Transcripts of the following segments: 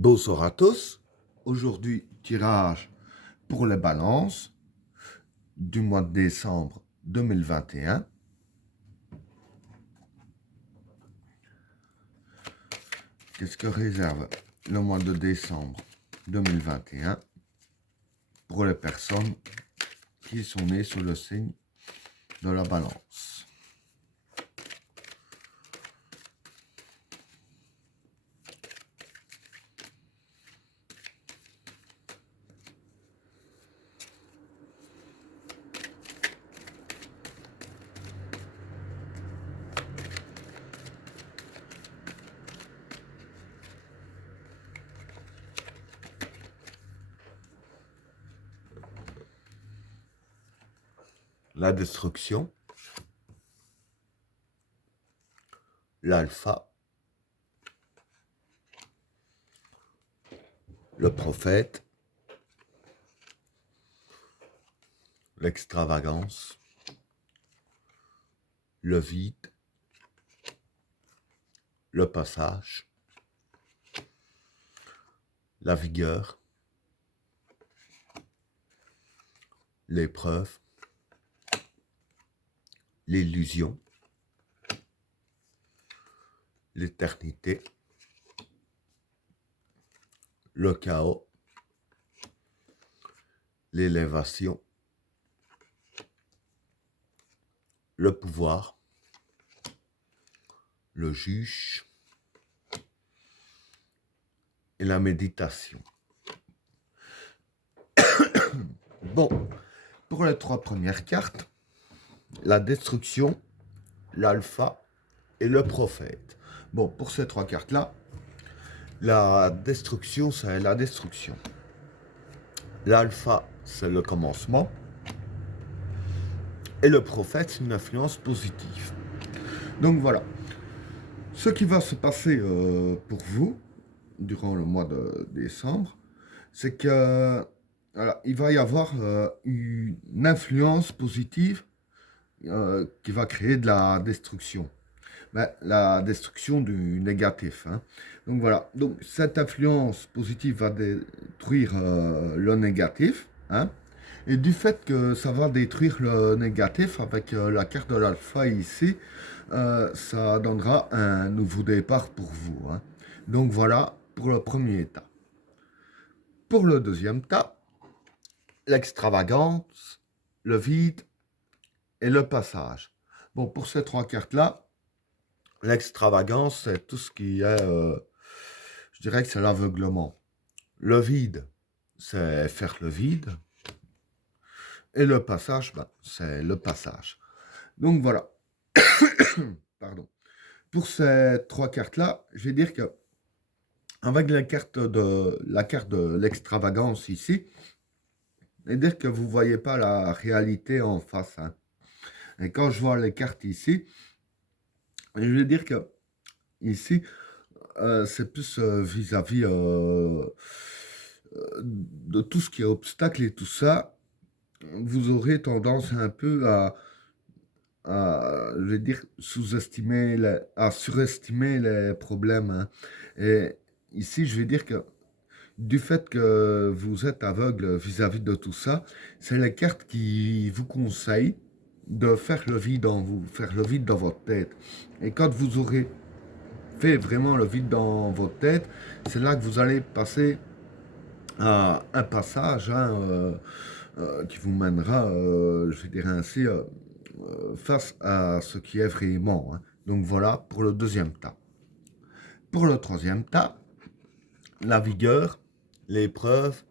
Bonsoir à tous. Aujourd'hui, tirage pour les balances du mois de décembre 2021. Qu'est-ce que réserve le mois de décembre 2021 pour les personnes qui sont nées sous le signe de la balance? La destruction, l'alpha, le prophète, l'extravagance, le vide, le passage, la vigueur, l'épreuve, l'illusion, l'éternité, le chaos, l'élévation, le pouvoir, le juge et la méditation. Bon, pour les trois premières cartes, la destruction, l'alpha et le prophète. Bon, pour ces trois cartes-là, la destruction, c'est la destruction. L'alpha, c'est le commencement. Et le prophète, c'est une influence positive. Donc voilà. Ce qui va se passer pour vous, durant le mois de décembre, c'est que voilà, il va y avoir une influence positive qui va créer de la destruction. Ben, la destruction du négatif. Hein. Donc voilà. Donc cette influence positive va détruire le négatif. Hein. Et du fait que ça va détruire le négatif avec la carte de l'alpha ici, ça donnera un nouveau départ pour vous. Hein. Donc voilà pour le premier tas. Pour le deuxième tas, l'extravagance, le vide et le passage. Bon, pour ces trois cartes-là, l'extravagance, c'est tout ce qui est, je dirais que c'est l'aveuglement. Le vide, c'est faire le vide. Et le passage, ben, c'est le passage. Donc voilà. Pardon. Pour ces trois cartes-là, je vais dire que avec la carte de l'extravagance ici, je vais dire que vous ne voyez pas la réalité en face. Hein. Et quand je vois les cartes ici, je vais dire que ici, c'est plus vis-à-vis de tout ce qui est obstacle et tout ça. Vous aurez tendance un peu je vais dire, à surestimer les problèmes. Hein. Et ici, je vais dire que du fait que vous êtes aveugle vis-à-vis de tout ça, c'est les cartes qui vous conseillent de faire le vide en vous, faire le vide dans votre tête. Et quand vous aurez fait vraiment le vide dans votre tête, c'est là que vous allez passer à un passage hein, qui vous mènera, je vais dire ainsi, face à ce qui est vraiment. Hein. Donc voilà pour le deuxième tas. Pour le troisième tas, la vigueur, l'épreuve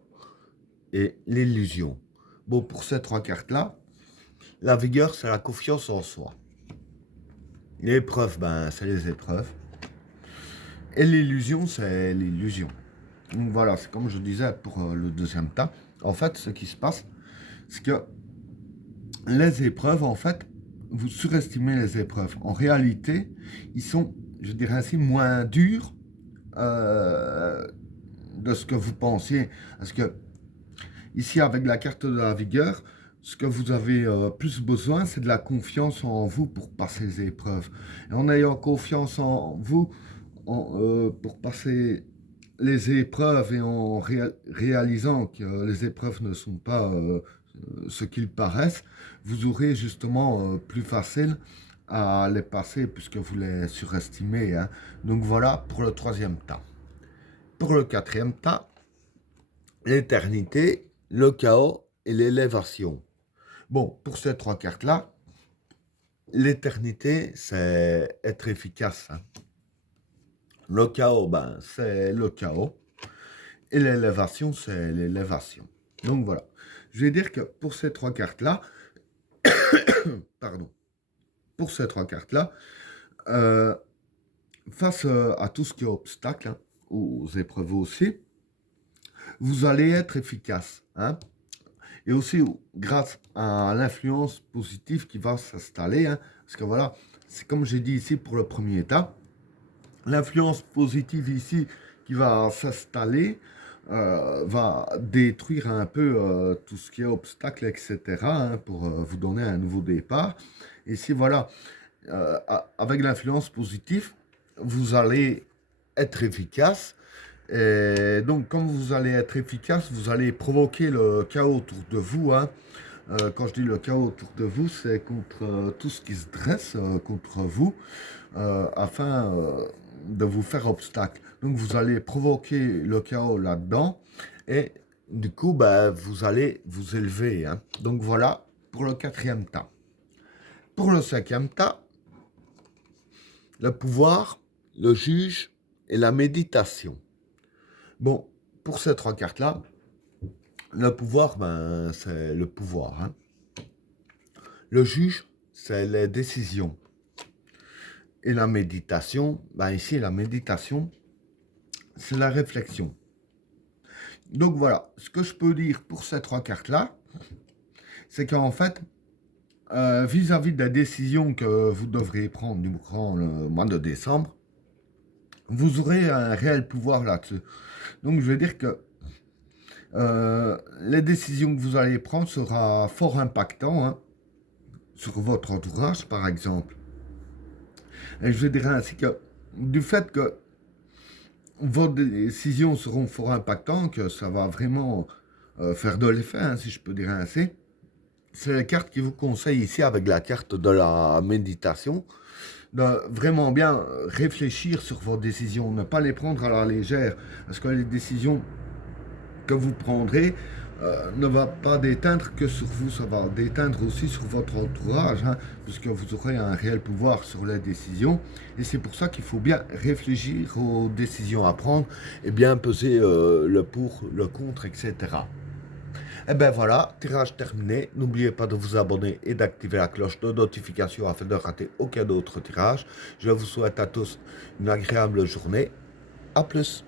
et l'illusion. Bon, pour ces trois cartes-là, la vigueur, c'est la confiance en soi. L'épreuve, ben, c'est les épreuves. Et l'illusion, c'est l'illusion. Donc voilà, c'est comme je disais pour le deuxième tas. En fait, ce qui se passe, c'est que les épreuves, en fait, vous surestimez les épreuves. En réalité, ils sont, je dirais ainsi, moins durs de ce que vous pensiez. Parce que ici, avec la carte de la vigueur, ce que vous avez plus besoin, c'est de la confiance en vous pour passer les épreuves. Et en ayant confiance en vous, pour passer les épreuves et en réalisant que les épreuves ne sont pas ce qu'ils paraissent, vous aurez justement plus facile à les passer puisque vous les surestimez, hein. Donc voilà pour le troisième tas. Pour le quatrième tas, l'éternité, le chaos et l'élévation. Bon, pour ces trois cartes-là, l'éternité, c'est être efficace, hein. Le chaos, ben, c'est le chaos. Et l'élévation, c'est l'élévation. Donc voilà. Je vais dire que pour ces trois cartes-là, pardon, pour ces trois cartes-là, euh, face à tout ce qui est obstacle, hein, aux épreuves aussi, vous allez être efficace, hein. Et aussi grâce à l'influence positive qui va s'installer, hein, parce que voilà, c'est comme j'ai dit ici pour le premier état, l'influence positive ici qui va s'installer va détruire un peu tout ce qui est obstacle, etc., hein, pour vous donner un nouveau départ. Et si voilà, avec l'influence positive, vous allez être efficace. Et donc, comme vous allez être efficace, vous allez provoquer le chaos autour de vous, hein. Quand je dis le chaos autour de vous, c'est contre tout ce qui se dresse contre vous, afin de vous faire obstacle. Donc vous allez provoquer le chaos là-dedans, et du coup, bah, vous allez vous élever, hein. Donc voilà pour le quatrième tas. Pour le cinquième tas, le pouvoir, le juge et la méditation. Bon, pour ces trois cartes-là, le pouvoir, ben, c'est le pouvoir, hein. Le juge, c'est les décisions. Et la méditation, ben ici, la méditation, c'est la réflexion. Donc voilà, ce que je peux dire pour ces trois cartes-là, c'est qu'en fait, vis-à-vis de la décision que vous devrez prendre durant le mois de décembre, vous aurez un réel pouvoir là-dessus. Donc je veux dire que les décisions que vous allez prendre sera fort impactant, hein, sur votre entourage, par exemple. Et je dirais ainsi que du fait que vos décisions seront fort impactantes, que ça va vraiment faire de l'effet, hein, si je peux dire ainsi. C'est la carte qui vous conseille ici avec la carte de la méditation, de vraiment bien réfléchir sur vos décisions, ne pas les prendre à la légère, parce que les décisions que vous prendrez ne va pas déteindre que sur vous, ça va déteindre aussi sur votre entourage, hein, puisque vous aurez un réel pouvoir sur les décisions. Et c'est pour ça qu'il faut bien réfléchir aux décisions à prendre et bien peser le pour, le contre, etc. Et ben voilà, tirage terminé. N'oubliez pas de vous abonner et d'activer la cloche de notification afin de rater aucun autre tirage. Je vous souhaite à tous une agréable journée. A plus.